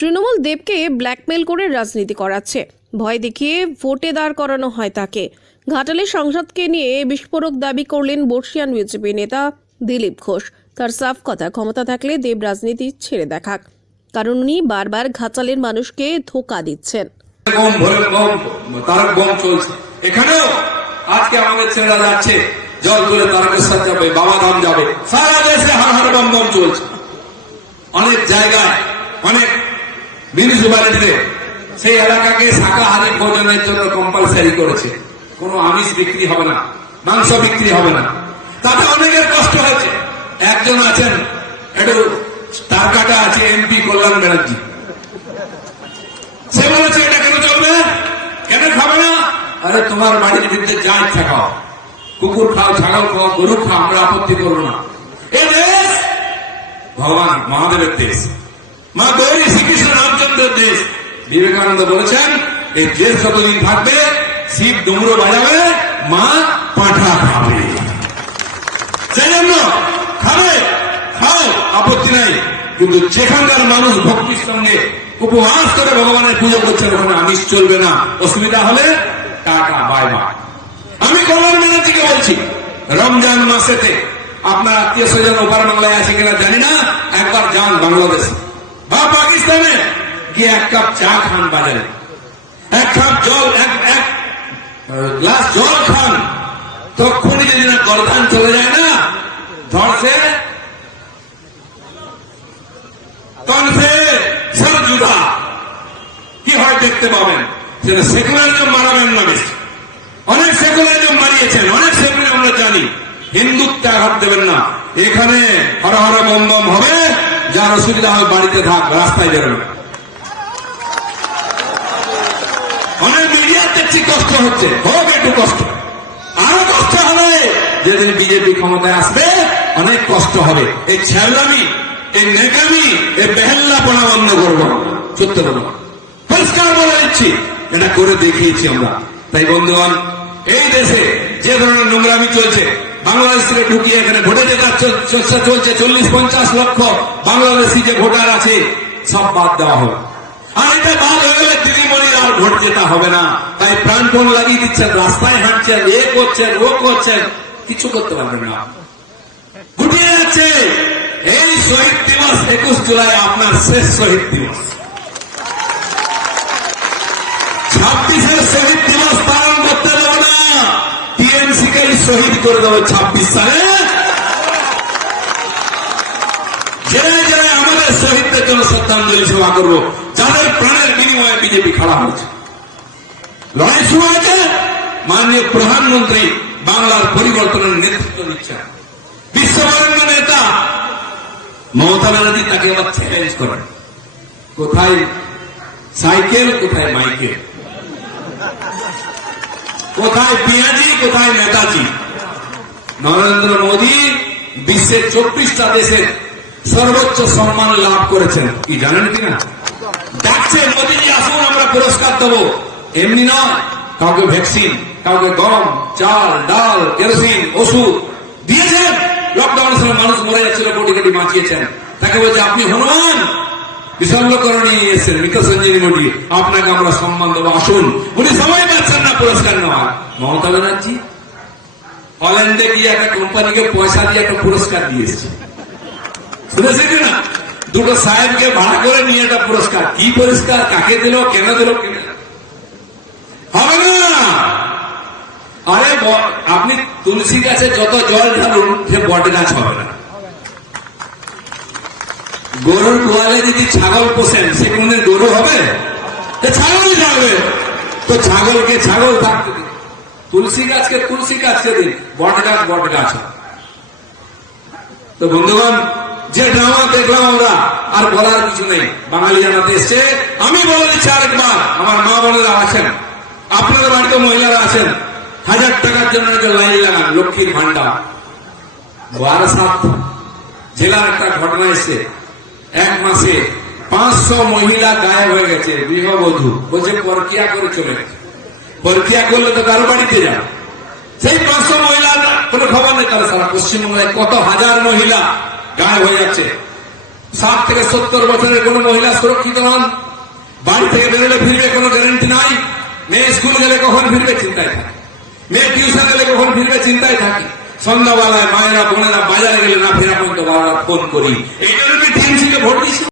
তৃণমূল দেবকে ব্ল্যাকমেল করে রাজনীতি করাচ্ছে, ভয় দেখিয়ে ভোটে দাঁড় করানো হয় তাকে। ঘাটালে সংসদকে নিয়ে বিস্ফোরক দাবি করলেন বর্ষিয়ান বিজেপি নেতা দিলীপ ঘোষ। তার সাফ কথা, ক্ষমতা থাকলে দেব রাজনীতি ছেড়ে দেখাক, কারণ উনি বারবার ঘাটালের মানুষকে ধোঁকা দিচ্ছেন। এখানেও আজকে আমাদের ছেলেরা যাচ্ছে, জল তুলে তারকেশ্বর যাবে, বাবাধাম যাবে, সারা দেশে হাড় বম বম চলছে। অনেক জায়গায় অনেক মিউনিসিপ্যালিটিতে সেই এলাকাকে শাকাহারী ভোজনের জন্য কম্পালসারি করেছে। কোনো আমিষ বিক্রি হবে না, মাংস বিক্রি হবে না। তাতে অনেকের কষ্ট হয়েছে। একজন আছেন, একটু তার কাটা আছে, এমপি কল্যাণ ব্যানার্জি। সে বলেছে এটা কেন চলবে, কেন খাবে না? আরে তোমার বাড়ির বিরুদ্ধে যা ইচ্ছা খাও, কুকুর খাও, ছাগল খাও, গরু খাও, আমরা আপত্তি করবো না। এ দেশ ভগবান মহাদেবের দেশ, মা গৌরী শ্রীকৃষ্ণ রামচন্দ্রের দেশ। বিবেকানন্দ বলেছেন এই দেশ যতদিন থাকবে শিব ডুমরো বাজাবে, মা পাঁঠা খাবে। সেই জন্য খাবে, খাও, আপত্তি নাই। কিন্তু যেখানকার মানুষ ভক্তির সঙ্গে উপবাস করে ভগবানের পুজো করছেন, ওখানে আমিষ চলবে না। অসুবিধা হলে টাকা বাই বাই। আমি কল্যাণ ব্যানার্জিকে বলছি, রমজান মাসেতে আপনার আত্মীয় স্বজন ওপার বাংলায় আছে কিনা জানি না, একবার যান বাংলাদেশে বা পাকিস্তানে গিয়ে এক কাপ চা খান, বাজারে এক কাপ জল, এক গ্লাস জল খান, তখনই যদি না গর্দান চলে যায় না, ধরছে কনসে সর জুদা কি হয় দেখতে পাবেন। সেটা সেকুলারিজম মারাবেন না বেশি। অনেক সেকুলারিজম মারিয়েছেন, অনেক সেকুলার আমরা জানি। হিন্দুত্বে আঘাত দেবেন না। এখানে হর হর বম বম হবে, যার অসুবিধা হয় বাড়িতে থাক, রাস্তায় বেরোবে। অনেক মিডিয়ার দেখছি কষ্ট হচ্ছে, হোক একটু কষ্ট, আরো কষ্ট হবে। যেদিন বিজেপি ক্ষমতায় আসবে অনেক কষ্ট হবে। এই ছ্যাবলামি, এই নেকামি, এই বেহেল্লাপনা বন্ধ করবো। সত্য বলবো, পরিষ্কার বলে দিচ্ছি, এটা করে দেখিয়েছি আমরা। তাই বন্ধুগণ, এই দেশে যে ধরনের নোংরামি চলছে, বাংলাদেশ থেকে ঢুকিয়ে এখানে ভোটে জেতার চেষ্টা চলছে, 40-50 লক্ষ বাংলাদেশি যে ভোটার আছে সব বাদ দেওয়া হবে। আর এটা বাদ হয়ে গেলে দিদিমণির আর ভোট জেতা হবে না। তাই প্রাণপণ লাগিয়ে দিচ্ছেন, রাস্তায় হাঁটছেন, এ করছেন, ও করছেন, কিছু করতে পারবেন না। গুটিয়ে যাচ্ছে। এই শহীদ দিবস 21 জুলাই আপনার শেষ শহীদ দিবস। 26-এর শহীদ দিবস পালন করতে দেবো না, টিএমসি কে শহীদ করে দেবো 26 সালে। জেলায় জেলায় আমাদের শহীদদের জন্য শ্রদ্ধাঞ্জলি সভা করবো, যাদের প্রাণের বিনিময়ে বিজেপি খাড়া হয়েছে, লড়াই শুরু হয়েছে। মাননীয় প্রধানমন্ত্রী বাংলার পরিবর্তনের নেতৃত্ব নিচ্ছেন। বিশ্ববরেণ্য নেতা মমতা ব্যানার্জি তাকে আবার চ্যালেঞ্জ করেন, কোথায় সাইকেল, কোথায় মাইকেল, কোথায় পিয়াজি, কোথায় নেতাজি। নরেন্দ্র মোদী বিশ্বের 24টা দেশের সর্বোচ্চ সম্মান লাভ করেছেন, কি জানেন কিনা? ডাকছে, মোদীজি আসুন আমরা পুরস্কার দেবো। এমনি নয়, কাউকে ভ্যাকসিন, কাউকে গম, চাল, ডাল, কেরোসিন, ওষুধ দিয়েছেন। লকডাউনের সময় মানুষ মরে যাচ্ছিল, কোটি কোটি বাঁচিয়েছেন। তাকে বলছে আপনি হনুমান বিশল্যকরণে এসেছেন, মৃতসঞ্জীবনী ঘটিয়ে, আপনাকে আমরা সম্মান দেবো, আসুন। উনি সময় পাচ্ছেন না পুরস্কার নেওয়া। মমতা ব্যানার্জি হল্যান্ডে গিয়ে একটা কোম্পানিকে পয়সা দিয়ে একটা পুরস্কার দিয়ে এসেছে, শুনেছেন কিনা? দুটো সাহেবকে ভাড়া করে নিয়ে একটা পুরস্কার। কি পুরস্কার, কাকে দিল, কেন দিল, হবে না। আরে আপনি তুলসী গাছে যত জল ঢালুন, সে বট গাছ হবে না। গরুর গোয়ালে যদি ছাগল পোষেন, সে কোনদিন গরু হবে? ছাগলই থাকবে। তো ছাগলকে ছাগল থাকতে দিন, তুলসী গাছকে তুলসী গাছকে দিন, বট গাছ বট গাছ। তো বন্ধুগণ, যে ড্রামা দেখলাম আমরা, আর বলার কিছু নেই। বাঙালি জানাতে এসছে। আমি বলে দিচ্ছি আরেকবার, আমার মা বোনেরা আছেন, আপনাদের বাড়িতে মহিলারা আছেন, 1000 টাকার জন্য লাইন লাগান, লক্ষ্মীর ভান্ডার। বারাসাত জেলার একটা ঘটনা এসছে, 1 মাসে 500 মহিলা গায়েব হয়ে গেছে। গৃহবধূ বলছে পরকিয়া করে চলে গেছে। পরকিয়া করলে তো কারো বাড়িতে যান, সেই 500 মহিলার কোনো খবর নেই। তাহলে সারা পশ্চিমবঙ্গে কত হাজার মহিলা গায়েব হয়ে যাচ্ছে। 60 থেকে 70 বছরের কোন মহিলা সুরক্ষিত নন। বাড়ি থেকে বেরোলে ফিরবে কোনো গ্যারেন্টি নাই। মেয়ে স্কুল গেলে কখন ফিরবে চিন্তায় থাকে, মেয়ে টিউশন গেলে কখন ফিরবে চিন্তায় থাকে। সন্ধ্যাবেলায় মায়েরা বোনেরা বাজারে গেলে না ফেরা পর্যন্ত বারবার ফোন করি। এই জন্য টিএমসি কে ভোট